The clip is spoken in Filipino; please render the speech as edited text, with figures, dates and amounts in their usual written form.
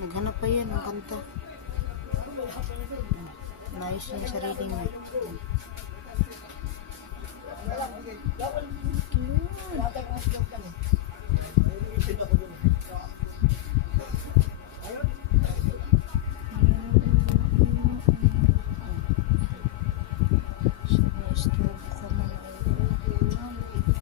Naghanap pa yan ng kanta. Naayos niya yung sarili mo. Cute.